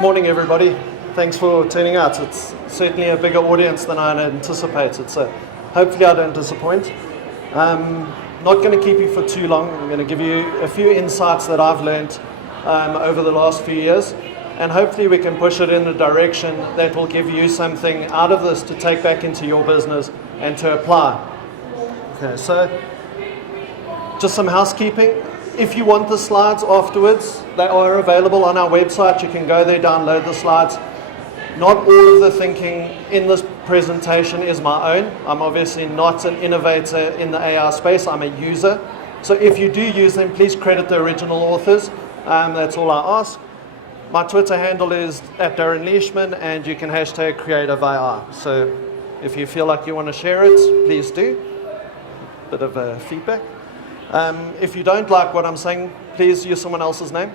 Morning, everybody. Thanks for turning out. It's certainly a bigger audience than I had anticipated, so hopefully I don't disappoint. Not going to keep you for too long. I'm going to give you a few insights that I've learned over the last few years, and hopefully we can push it in a direction that will give you something out of this to take back into your business and to apply. Okay, so just some housekeeping. If you want the slides afterwards, they are available on our website. You can go there, download the slides. Not all of the thinking in this presentation is my own. I'm obviously not an innovator in the AI space. I'm a user. So if you do use them, please credit the original authors. That's all I ask. My Twitter handle is @Darren Leishman, and you can hashtag #CreativeAI. So if you feel like you want to share it, please do. Bit of feedback. If you don't like what I'm saying, please use someone else's name.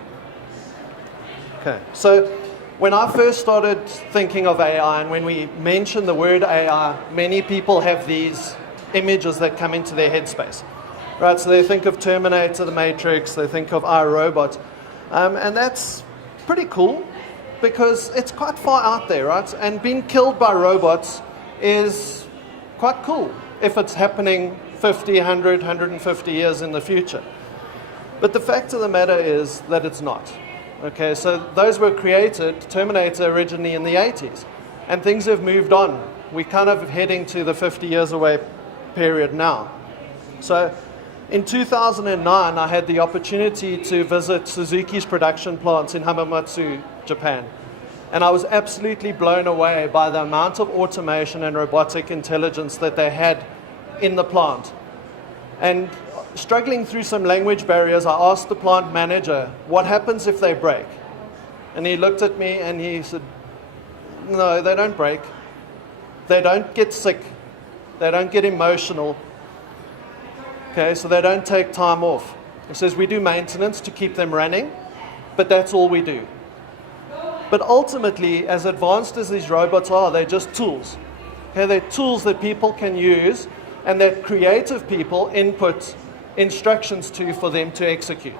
Okay, so when I first started thinking of AI, and when we mention the word AI, many people have these images that come into their headspace. Right, so they think of Terminator, the Matrix, they think of iRobot, and that's pretty cool because it's quite far out there, right? And being killed by robots is quite cool if it's happening 50, 100, 150 years in the future. But the fact of the matter is that it's not. Okay, so those were created, Terminator originally in the 80s, and things have moved on. We're kind of heading to the 50 years away period now. So in 2009, I had the opportunity to visit Suzuki's production plants in Hamamatsu, Japan. And I was absolutely blown away by the amount of automation and robotic intelligence that they had in the plant. And struggling through some language barriers, I asked the plant manager, what happens if they break? And he looked at me and he said, no, they don't break. They don't get sick. They don't get emotional. Okay, so they don't take time off. He says, we do maintenance to keep them running, but that's all we do. But ultimately, as advanced as these robots are, they're just tools. Okay, they're tools that people can use and that creative people input instructions to for them to execute.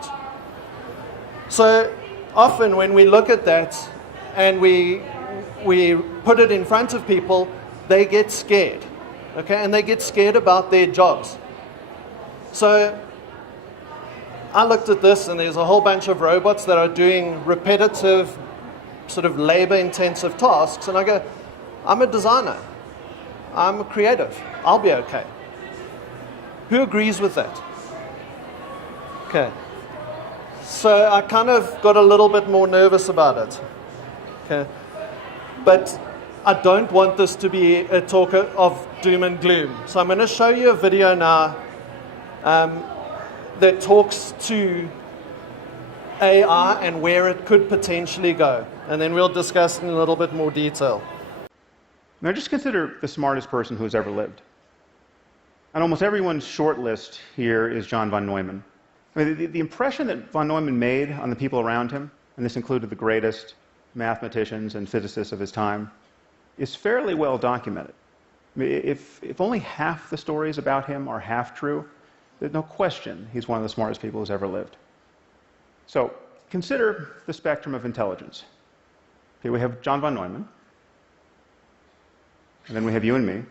So often when we look at that and we put it in front of people, they get scared, okay, and they get scared about their jobs. So I looked at this and there's a whole bunch of robots that are doing repetitive, sort of labor-intensive tasks, and I go, I'm a designer. I'm a creative. I'll be okay. Who agrees with that? Okay. So I kind of got a little bit more nervous about it. Okay. But I don't want this to be a talk of doom and gloom. So I'm going to show you a video now that talks to AI and where it could potentially go. And then we'll discuss in a little bit more detail. Now just consider the smartest person who's ever lived. On almost everyone's short list here is John von Neumann. I mean, the impression that von Neumann made on the people around him, and this included the greatest mathematicians and physicists of his time, is fairly well documented. I mean, if only half the stories about him are half true, there's no question he's one of the smartest people who's ever lived. So consider the spectrum of intelligence. Okay, we have John von Neumann, and then we have you and me,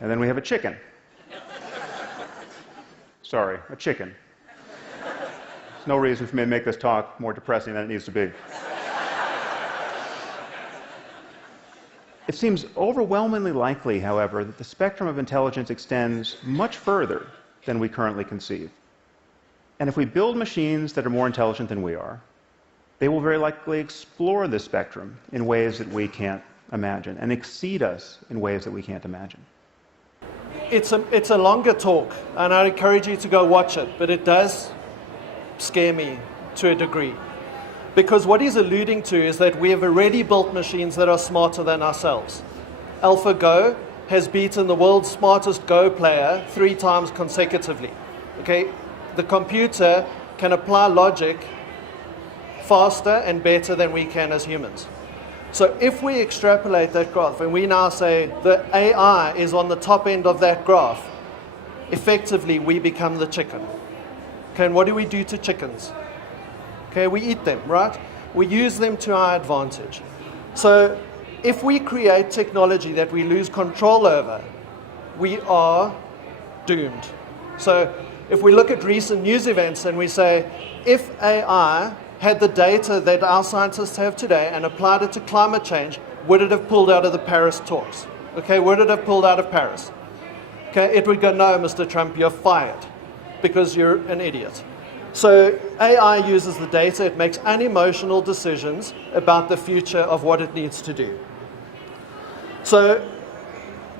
and then we have a chicken. Sorry, a chicken. There's no reason for me to make this talk more depressing than it needs to be. It seems overwhelmingly likely, however, that the spectrum of intelligence extends much further than we currently conceive. And if we build machines that are more intelligent than we are, they will very likely explore this spectrum in ways that we can't imagine and exceed us in ways that we can't imagine. It's a longer talk, and I encourage you to go watch it, but it does scare me to a degree. Because what he's alluding to is that we have already built machines that are smarter than ourselves. AlphaGo has beaten the world's smartest Go player 3 times consecutively. Okay? The computer can apply logic faster and better than we can as humans. So if we extrapolate that graph and we now say the AI is on the top end of that graph, effectively we become the chicken. Okay, and what do we do to chickens? Okay, we eat them, right? we use them to our advantage. So if we create technology that we lose control over, we are doomed. So if we look at recent news events and we say, if AI had the data that our scientists have today and applied it to climate change, would it have pulled out of the Paris talks? Okay, would it have pulled out of Paris? Okay, it would go, no, Mr. Trump, you're fired because you're an idiot. So AI uses the data, it makes unemotional decisions about the future of what it needs to do. So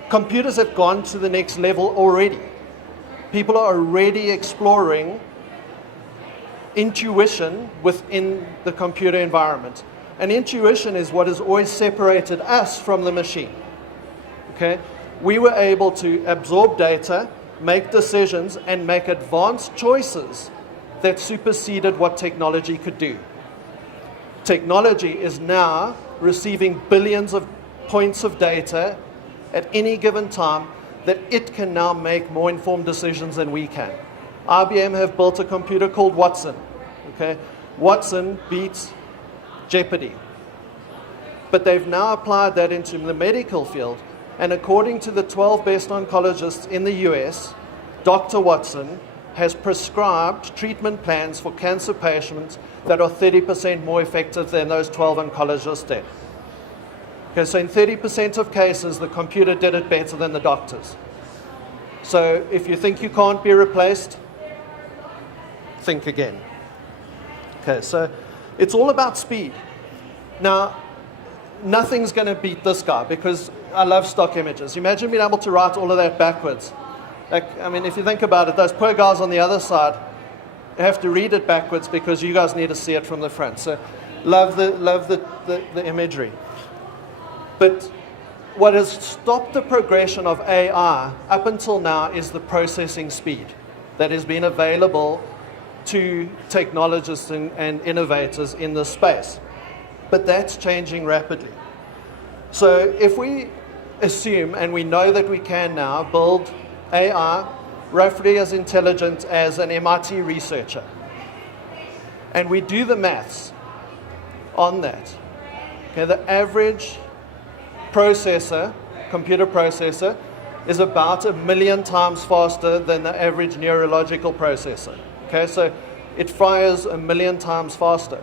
computers have gone to the next level already. People are already exploring intuition within the computer environment. And intuition is what has always separated us from the machine. Okay? We were able to absorb data, make decisions, and make advanced choices that superseded what technology could do. Technology is now receiving billions of points of data at any given time that it can now make more informed decisions than we can. IBM have built a computer called Watson. Okay? Watson beats Jeopardy. But they've now applied that into the medical field, and according to the 12 best oncologists in the US, Dr. Watson has prescribed treatment plans for cancer patients that are 30% more effective than those 12 oncologists did. Okay, so in 30% of cases, the computer did it better than the doctors. So if you think you can't be replaced, think again. Okay, so it's all about speed. Now, nothing's going to beat this guy because I love stock images. Imagine being able to write all of that backwards. Like, I mean, if you think about it, those poor guys on the other side have to read it backwards because you guys need to see it from the front. So love the imagery. But what has stopped the progression of AI up until now is the processing speed that has been available to technologists and innovators in this space. But that's changing rapidly. So if we assume, and we know that we can now, build AI roughly as intelligent as an MIT researcher, and we do the maths on that, okay, the average processor, computer processor, is about 1 million times faster than the average neurological processor. Okay, so it fires 1 million times faster.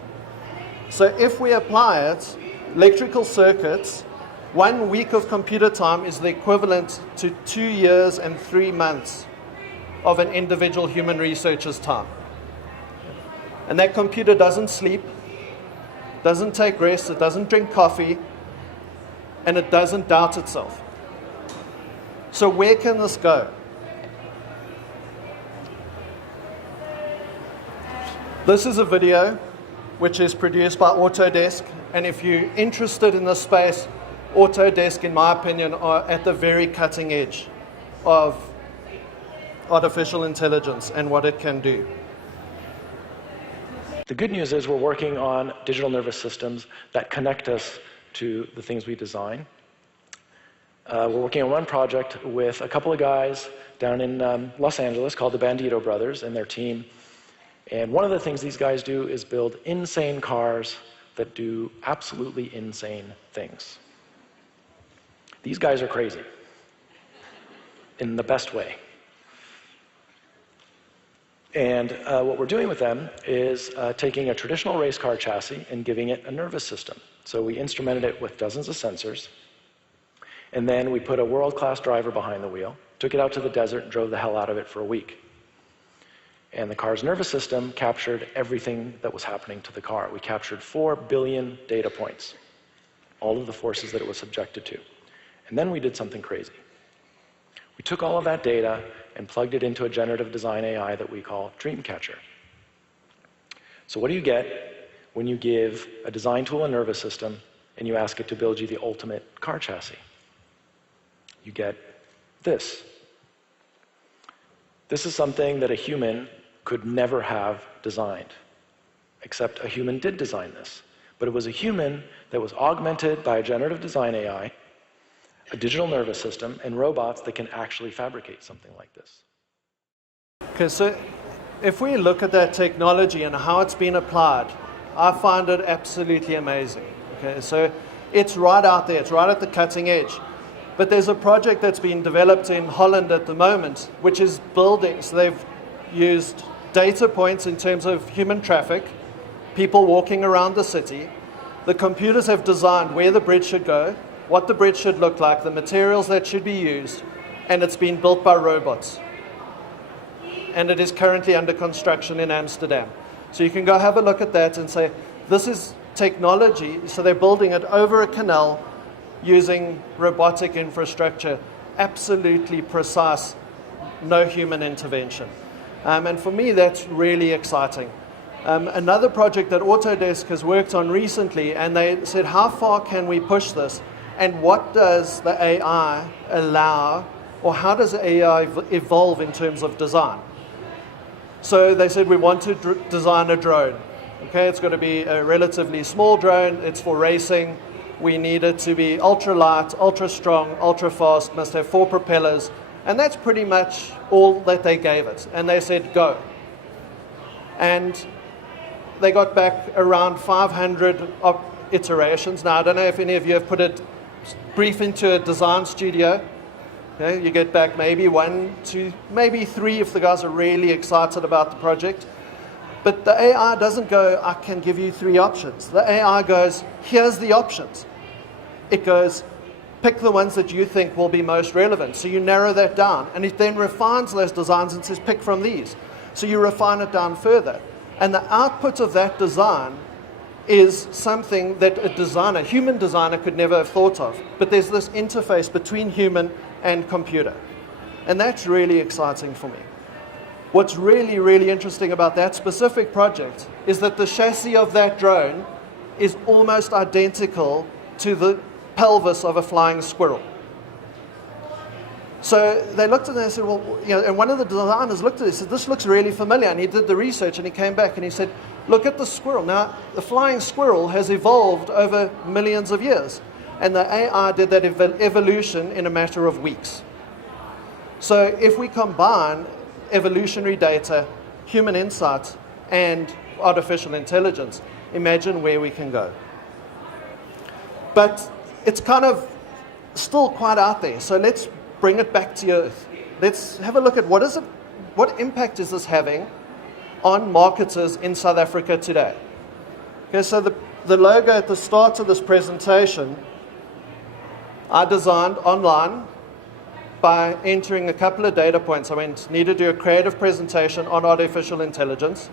So if we apply it, electrical circuits, 1 week of computer time is the equivalent to 2 years and 3 months of an individual human researcher's time. And that computer doesn't sleep, doesn't take rest, it doesn't drink coffee, and it doesn't doubt itself. So where can this go? This is a video which is produced by Autodesk, and if you're interested in this space, Autodesk, in my opinion, are at the very cutting edge of artificial intelligence and what it can do. The good news is we're working on digital nervous systems that connect us to the things we design. We're working on one project with a couple of guys down in Los Angeles called the Bandito Brothers and their team. And one of the things these guys do is build insane cars that do absolutely insane things. These guys are crazy, in the best way. And what we're doing with them is taking a traditional race car chassis and giving it a nervous system. So we instrumented it with dozens of sensors, and then we put a world-class driver behind the wheel, took it out to the desert, and drove the hell out of it for a week. And the car's nervous system captured everything that was happening to the car. We captured 4 billion data points, all of the forces that it was subjected to. And then we did something crazy. We took all of that data and plugged it into a generative design AI that we call Dreamcatcher. So what do you get when you give a design tool a nervous system and you ask it to build you the ultimate car chassis? You get this. This is something that a human could never have designed, except a human did design this. But it was a human that was augmented by a generative design AI, a digital nervous system, and robots that can actually fabricate something like this. Okay, so if we look at that technology and how it's been applied, I find it absolutely amazing. Okay, so it's right out there, it's right at the cutting edge. But there's a project that's been developed in Holland at the moment, which is building. So they've used data points in terms of human traffic, people walking around the city. The computers have designed where the bridge should go, what the bridge should look like, the materials that should be used, and it's been built by robots. And it is currently under construction in Amsterdam. So you can go have a look at that and say, this is technology. So they're building it over a canal using robotic infrastructure, absolutely precise, no human intervention. And for me, that's really exciting. Another project that Autodesk has worked on recently, and they said, how far can we push this? And what does the AI allow, or how does the AI evolve in terms of design? So they said, we want to design a drone. Okay, it's got to be a relatively small drone. It's for racing. We need it to be ultra light, ultra strong, ultra fast, must have 4 propellers. And that's pretty much all that they gave it. And they said, go. And they got back around 500 iterations. Now, I don't know if any of you have put it brief into a design studio. Okay, you get back maybe 1, 2, maybe 3 if the guys are really excited about the project. But the AI doesn't go, I can give you 3 options. The AI goes, here's the options. It goes, pick the ones that you think will be most relevant. So you narrow that down. And it then refines those designs and says, pick from these. So you refine it down further. And the output of that design is something that a designer, human designer, could never have thought of. But there's this interface between human and computer. And that's really exciting for me. What's really, really interesting about that specific project is that the chassis of that drone is almost identical to the pelvis of a flying squirrel. So they looked at it and they said, well, you know, and one of the designers looked at it and said, this looks really familiar. And he did the research and he came back and he said, look at the squirrel. Now, the flying squirrel has evolved over millions of years. And the AI did that evolution in a matter of weeks. So if we combine evolutionary data, human insight, and artificial intelligence, imagine where we can go. But it's kind of still quite out there. So let's bring it back to earth. Let's have a look at what impact is this having on marketers in South Africa today. Okay, so the logo at the start of this presentation, I designed online by entering a couple of data points. I need to do a creative presentation on artificial intelligence.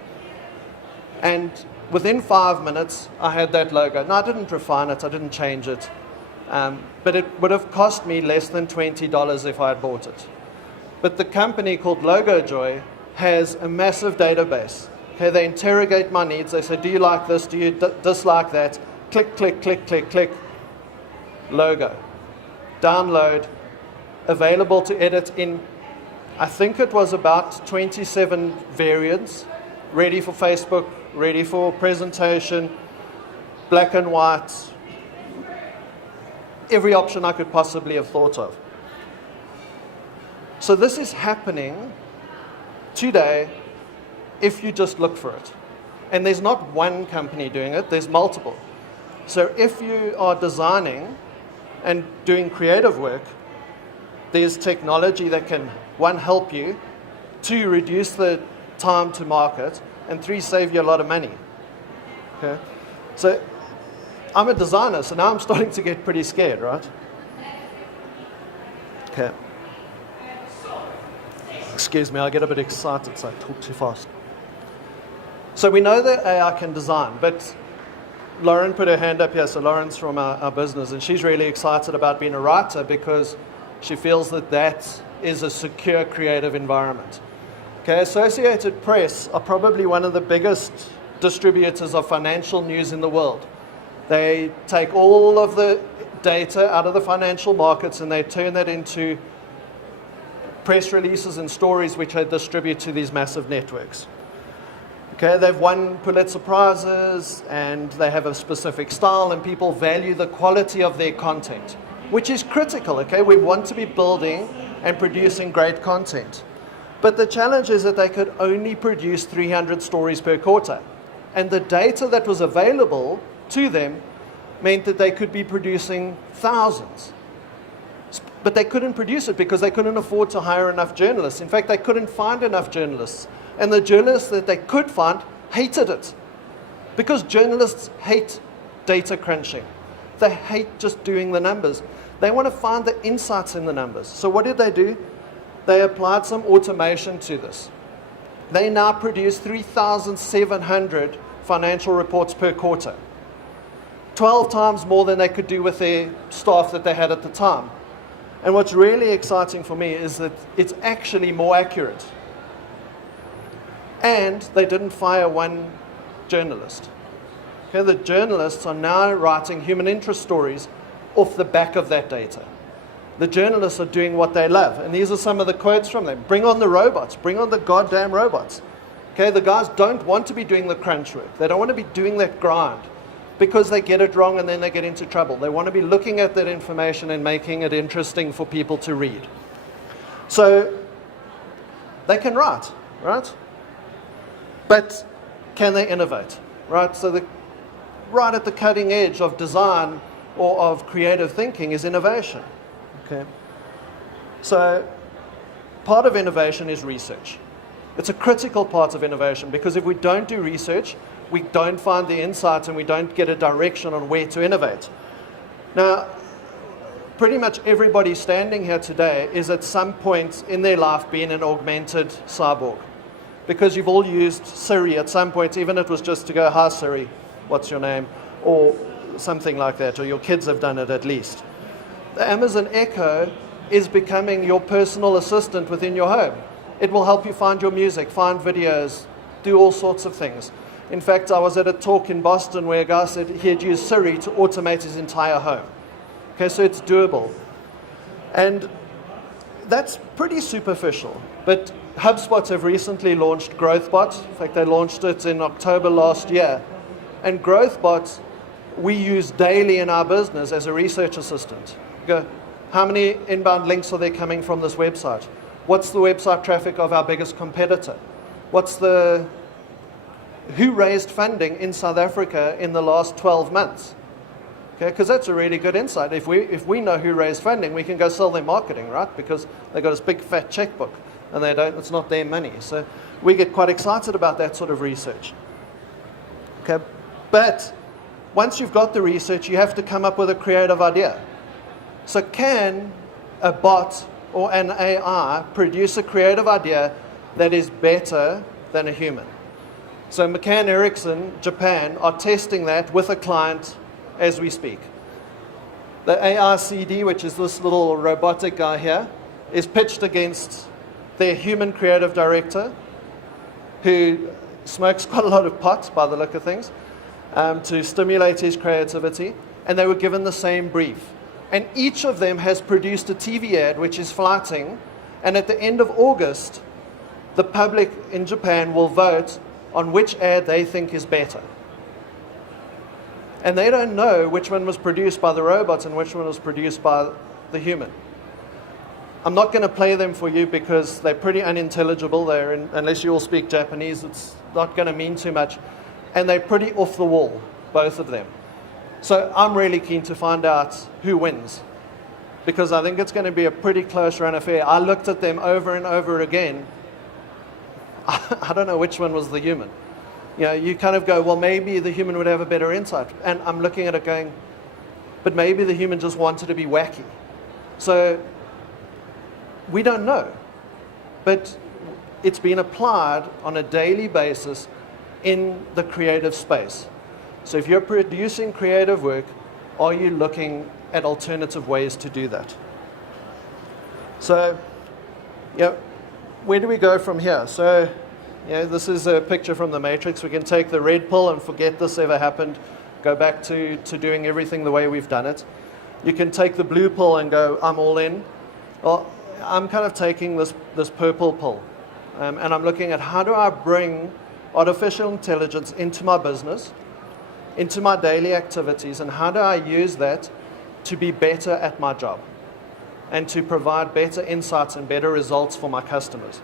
And within 5 minutes, I had that logo. Now, I didn't refine it, I didn't change it. But it would have cost me less than $20 if I had bought it. But the company called LogoJoy has a massive database. Okay, they interrogate my needs. They say, do you like this? Do you dislike that? Click, click, click, click, click. Logo. Download. Available to edit in, I think it was about 27 variants. Ready for Facebook, ready for presentation, black and white. Every option I could possibly have thought of. So this is happening today if you just look for it. And there's not one company doing it, there's multiple. So if you are designing and doing creative work, there's technology that can, 1, help you, 2, reduce the time to market, and 3, save you a lot of money. Okay? So I'm a designer, so now I'm starting to get pretty scared, right? Okay. Excuse me, I get a bit excited, so I talk too fast. So we know that AI can design, but Lauren put her hand up here, so Lauren's from our business, and she's really excited about being a writer because she feels that that is a secure creative environment. Okay, Associated Press are probably one of the biggest distributors of financial news in the world. They take all of the data out of the financial markets and they turn that into press releases and stories which they distribute to these massive networks. Okay, they've won Pulitzer Prizes and they have a specific style and people value the quality of their content, which is critical. Okay, we want to be building and producing great content. But the challenge is that they could only produce 300 stories per quarter. And the data that was available to them meant that they could be producing thousands. But they couldn't produce it because they couldn't afford to hire enough journalists. In fact, they couldn't find enough journalists. And the journalists that they could find hated it. Because journalists hate data crunching. They hate just doing the numbers. They want to find the insights in the numbers. So what did they do? They applied some automation to this. They now produce 3,700 financial reports per quarter. 12 times more than they could do with their staff that they had at the time. And what's really exciting for me is that it's actually more accurate. And they didn't fire one journalist. Okay, the journalists are now writing human interest stories off the back of that data. The journalists are doing what they love. And these are some of the quotes from them. Bring on the robots. Bring on the goddamn robots. Okay, the guys don't want to be doing the crunch work. They don't want to be doing that grind because they get it wrong and then they get into trouble. They want to be looking at that information and making it interesting for people to read. So they can write, right? But can they innovate, right? So right at the cutting edge of design or of creative thinking is innovation. Okay. So part of innovation is research. It's a critical part of innovation because if we don't do research, we don't find the insights and we don't get a direction on where to innovate. Now, pretty much everybody standing here today is at some point in their life being an augmented cyborg because you've all used Siri at some point, even if it was just to go, "Hi Siri, what's your name?" or something like that, or your kids have done it at least. The Amazon Echo is becoming your personal assistant within your home. It will help you find your music, find videos, do all sorts of things. In fact, I was at a talk in Boston where a guy said he had used Siri to automate his entire home. Okay, so it's doable. And that's pretty superficial. But HubSpot have recently launched GrowthBot. In fact, they launched it in October last year. And GrowthBot, we use daily in our business as a research assistant. Go, how many inbound links are there coming from this website? What's the website traffic of our biggest competitor? Who raised funding in South Africa in the last 12 months? Okay, because that's a really good insight. If we know who raised funding, we can go sell their marketing, right? Because they got this big fat checkbook and it's not their money. So we get quite excited about that sort of research. Okay, but once you've got the research, you have to come up with a creative idea. So can a bot or an AI produce a creative idea that is better than a human? So McCann Erickson, Japan, are testing that with a client as we speak. The ARCD, which is this little robotic guy here, is pitched against their human creative director, who smokes quite a lot of pot by the look of things, to stimulate his creativity, and they were given the same brief. And each of them has produced a TV ad which is flighting, and at the end of August, the public in Japan will vote on which ad they think is better. And they don't know which one was produced by the robots and which one was produced by the human. I'm not going to play them for you because they're pretty unintelligible. Unless you all speak Japanese, it's not going to mean too much. And they're pretty off the wall, both of them. So I'm really keen to find out who wins, because I think it's going to be a pretty close run affair. I looked at them over and over again. I don't know which one was the human. You know, you kind of go, well, maybe the human would have a better insight. And I'm looking at it going, but maybe the human just wanted to be wacky. So we don't know. But it's been applied on a daily basis in the creative space. So if you're producing creative work, are you looking at alternative ways to do that? So, where do we go from here? So, this is a picture from the Matrix. We can take the red pill and forget this ever happened, go back to doing everything the way we've done it. You can take the blue pill and go, I'm all in. Well, I'm kind of taking this purple pill, and I'm looking at how do I bring artificial intelligence into my business, into my daily activities, and how do I use that to be better at my job and to provide better insights and better results for my customers.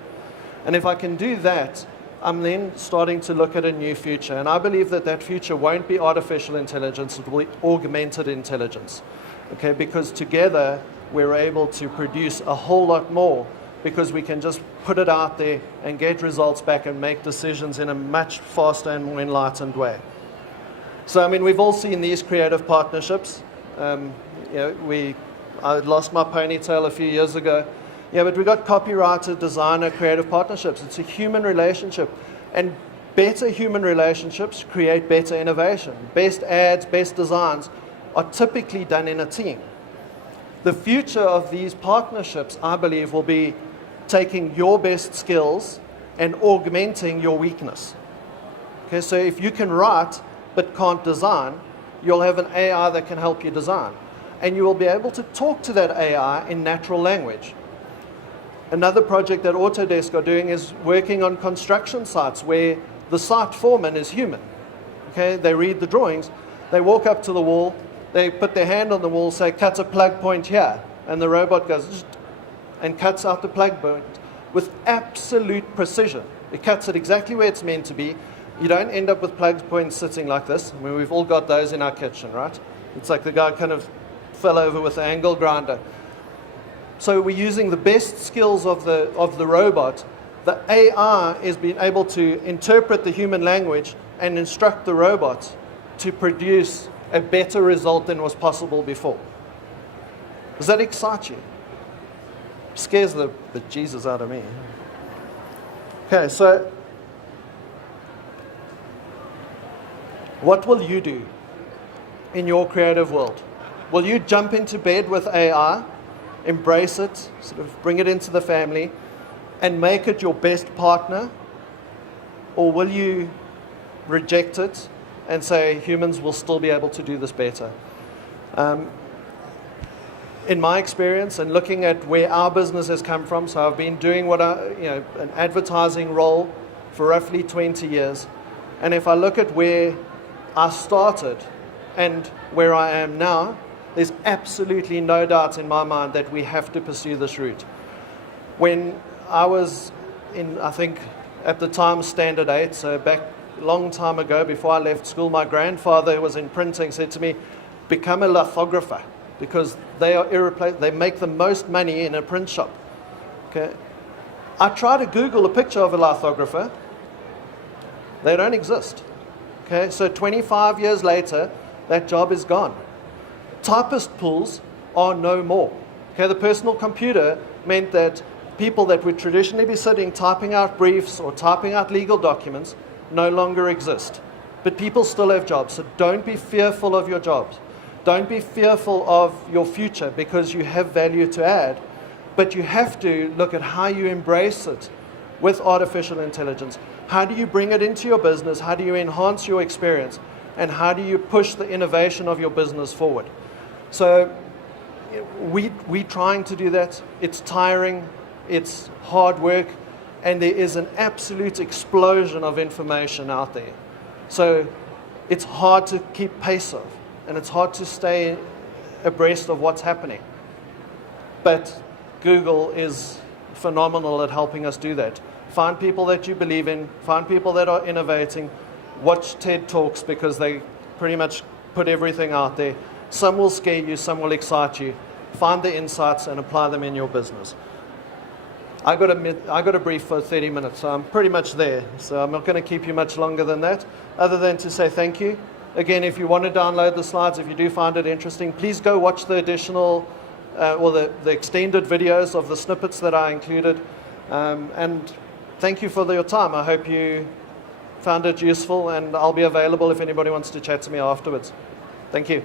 And if I can do that, I'm then starting to look at a new future, and I believe that that future won't be artificial intelligence, it will be augmented intelligence, okay, because together we're able to produce a whole lot more because we can just put it out there and get results back and make decisions in a much faster and more enlightened way. So, I mean, we've all seen these creative partnerships. I lost my ponytail a few years ago. Yeah, but we got copywriter, designer, creative partnerships. It's a human relationship. And better human relationships create better innovation. Best ads, best designs are typically done in a team. The future of these partnerships, I believe, will be taking your best skills and augmenting your weakness. Okay, so if you can write but can't design, you'll have an AI that can help you design. And you will be able to talk to that AI in natural language. Another project that Autodesk are doing is working on construction sites where the site foreman is human. Okay, they read the drawings, they walk up to the wall, they put their hand on the wall, say, cut a plug point here, and the robot goes and cuts out the plug point with absolute precision. It cuts it exactly where it's meant to be. You don't end up with plug points sitting like this. I mean, we've all got those in our kitchen, right? It's like the guy kind of fell over with the angle grinder. So we're using the best skills of the robot. The AI is being able to interpret the human language and instruct the robot to produce a better result than was possible before. Does that excite you? Scares the Jesus out of me. Okay, so what will you do in your creative world? Will you jump into bed with AI, embrace it, sort of bring it into the family, and make it your best partner? Or will you reject it and say humans will still be able to do this better? In my experience and looking at where our business has come from, so I've been doing an advertising role for roughly 20 years. And if I look at where I started and where I am now, there's absolutely no doubt in my mind that we have to pursue this route. When I was in, I think, at the time, Standard 8, so back a long time ago, before I left school, my grandfather was in printing, said to me, become a lithographer, because they are irreplaceable. They make the most money in a print shop. Okay. I tried to Google a picture of a lithographer. They don't exist. Okay, so 25 years later, that job is gone. Typist pools are no more. Okay, the personal computer meant that people that would traditionally be sitting typing out briefs or typing out legal documents no longer exist. But people still have jobs, so don't be fearful of your jobs. Don't be fearful of your future because you have value to add. But you have to look at how you embrace it with artificial intelligence. How do you bring it into your business? How do you enhance your experience? And how do you push the innovation of your business forward? So we're trying to do that. It's tiring, it's hard work, and there is an absolute explosion of information out there. So it's hard to keep pace of, and it's hard to stay abreast of what's happening. But Google is phenomenal at helping us do that. Find people that you believe in, find people that are innovating, watch TED Talks because they pretty much put everything out there. Some will scare you, some will excite you. Find the insights and apply them in your business. I got a brief for 30 minutes, so I'm pretty much there. So I'm not going to keep you much longer than that, other than to say thank you. Again, if you want to download the slides, if you do find it interesting, please go watch the additional, the extended videos of the snippets that I included. And thank you for your time. I hope you found it useful, and I'll be available if anybody wants to chat to me afterwards. Thank you.